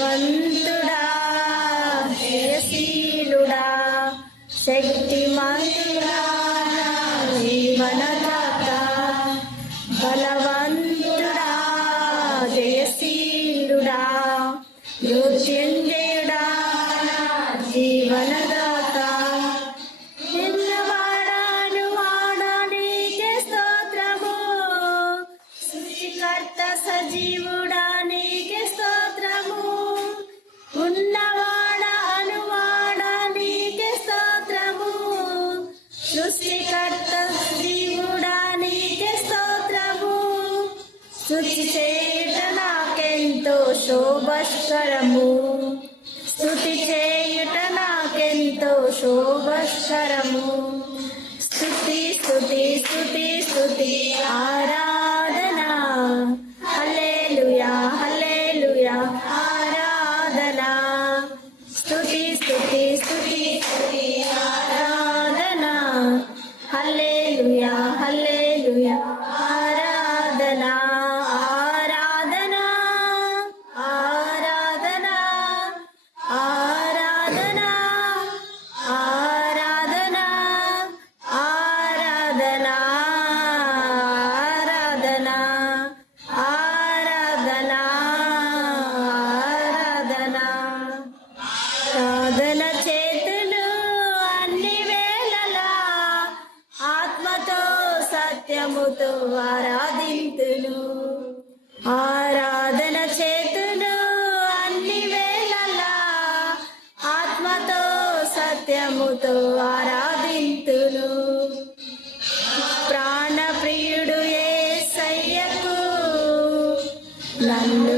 వంతుడా జయశీలుడా శక్తిమంతుడా జీవనదాత బలవంతుడా జయశీలుడా మృత్యుంజయుడా జీవనదాత నిన్నవాడాను వాడనీకే స్తోత్రము సృష్టికర్త సజీవుడా నీకే స్తోత్రము ఉన్నవాడాను వాడనీకే స్తోత్రము సృష్టికర్త సజీవుడా నీకే స్తోత్రము స్తుతి చేయుట నాకెంతో శోభస్కరము స్తుతి చేయుట నాకెంతో శోభస్కరము స్తుతి స్తుతి స్తుతి స్తుతి ఆరాధన హల్లెలూయా హల్లెలూయా ఆరాధన స్తుతి స్తుతి స్తుతి స్తుతి ఆరాధన హల్లెలూయా హల్లెలూయా ఆరాధన ఆరాధన ఆరాధన ఆరాధన ఆరాధన ఆరాధన ఆరాధన ఆరాధన ఆరాధన సాధన చేతులు అన్ని వేళలా ఆత్మతో సత్యముతో ఆరాధింతును ఆరాధన చేతులు అన్ని వేళలా ఆత్మతో సత్యముతో ఆరాధింతును ప్రాణప్రియుడు యేసయ్యకు నన్ను